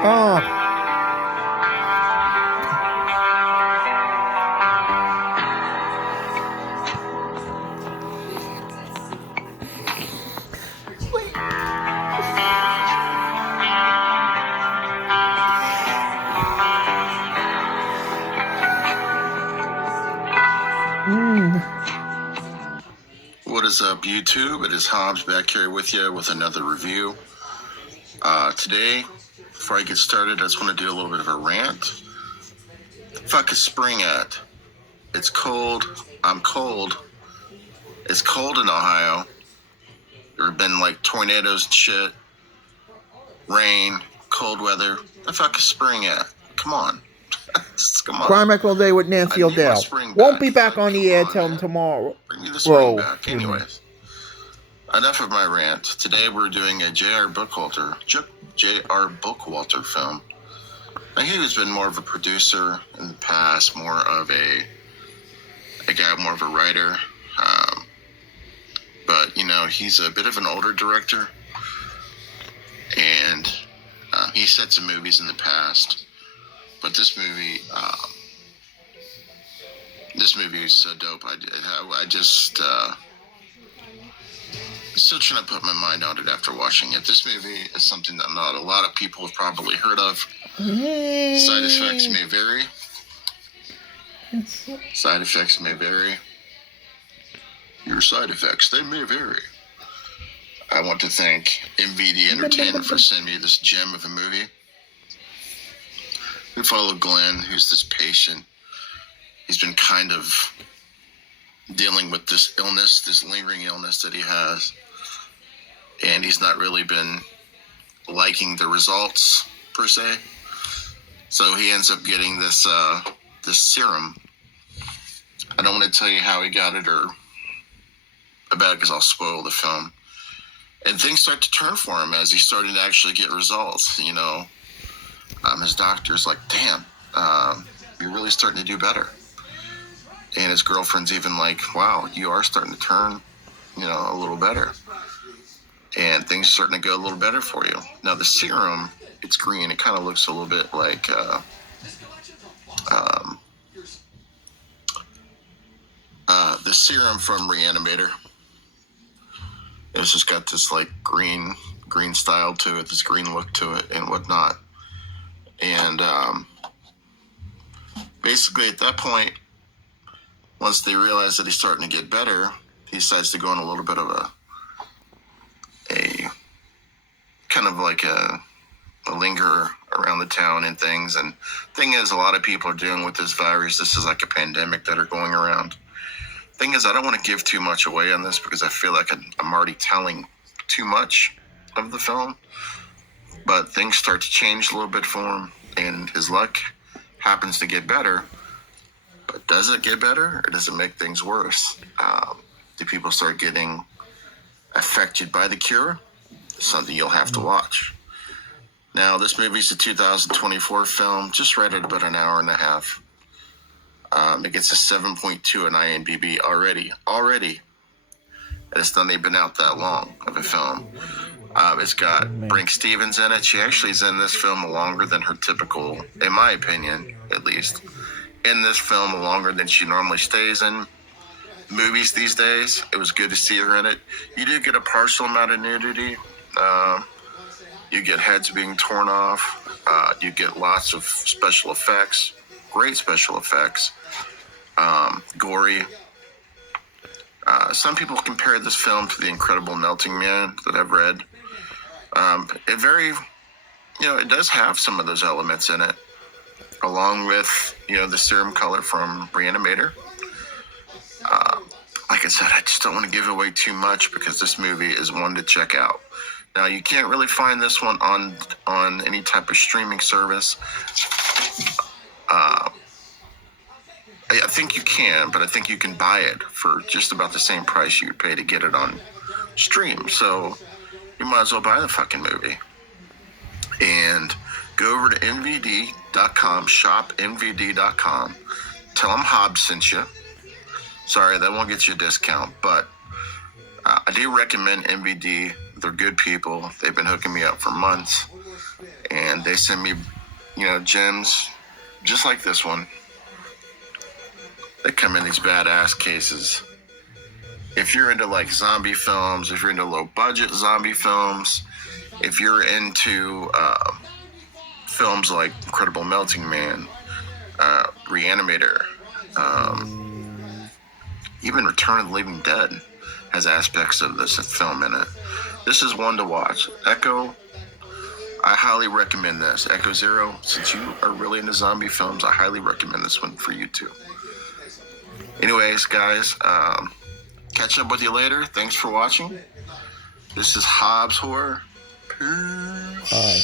Oh. What is up, YouTube? It is Hobbs back here with you with another review. Today, before I get started, I just want to do a little bit of a rant. The fuck is spring at? It's cold. I'm cold. It's cold in Ohio. There have been like tornadoes and shit, rain, cold weather. The fuck is spring at? Come on. Come on. Climax all day with Nancy O'Dell. Won't be back on the air till tomorrow. Bring me the spring back. Anyways, enough of my rant. Today we're doing a J.R. Bookwalter film. I think he's been more of a producer in the past, more of a guy, more of a writer. But, you know, he's a bit of an older director. And he's had some movies in the past. But this movie is so dope. I just still trying to put my mind on it after watching it. This movie is something that not a lot of people have probably heard of. Side effects may vary. Side effects may vary. Your side effects, they may vary. I want to thank MVD Entertainment for sending me this gem of a movie. We follow Glenn, who's this patient. He's been kind of dealing with this illness, this lingering illness that he has. And he's not really been liking the results, per se. So he ends up getting this serum. I don't want to tell you how he got it or about it because I'll spoil the film. And things start to turn for him as he's starting to actually get results, you know. His doctor's like, damn, you're really starting to do better. And his girlfriend's even like, wow, you are starting to turn, you know, a little better. And things are starting to go a little better for you. Now, the serum, it's green. It kind of looks a little bit like the serum from Reanimator. It's just got this like green style to it, this green look to it and whatnot. And basically at that point, once they realize that he's starting to get better, he decides to go on a little bit of a kind of like a linger around the town and things. And thing is, a lot of people are dealing with this virus. This is like a pandemic that are going around. Thing is, I don't want to give too much away on this because I feel like I'm already telling too much of the film. But things start to change a little bit for him, and his luck happens to get better. But does it get better, or does it make things worse? Do people start getting affected by the cure? Something you'll have to watch. Now, this movie's a 2024 film, just right at about an hour and a half. It gets a 7.2 on IMDb already. And it's not even been out that long of a film. It's got Brink Stevens in it. She actually is in this film longer than her typical, in my opinion, at least, in this film longer than she normally stays in movies these days. It was good to see her in it. You do get a partial amount of nudity. You get heads being torn off. You get lots of special effects. Great special effects. Gory. Some people compare this film to The Incredible Melting Man that I've read. It does have some of those elements in it, along with, the serum color from Reanimator. Like I said, I just don't want to give away too much because this movie is one to check out. Now, you can't really find this one on any type of streaming service. I think you can, but I think you can buy it for just about the same price you would pay to get it on stream. So you might as well buy the fucking movie. And go over to NVD.com, shopNVD.com. Tell them Hobbs sent you. Sorry, that won't get you a discount, but I do recommend NVD. They're good people. They've been hooking me up for months. and they send me, gems just like this one. They come in these badass cases. If you're into like zombie films, if you're into low budget zombie films, if you're into films like Incredible Melting Man, Reanimator, even Return of the Living Dead has aspects of this film in it. This is one to watch. Echo, I highly recommend this. Echo Zero, since you are really into zombie films, I highly recommend this one for you too. Anyways, guys, catch up with you later. Thanks for watching. This is Hobbs Horror. Peace. Bye.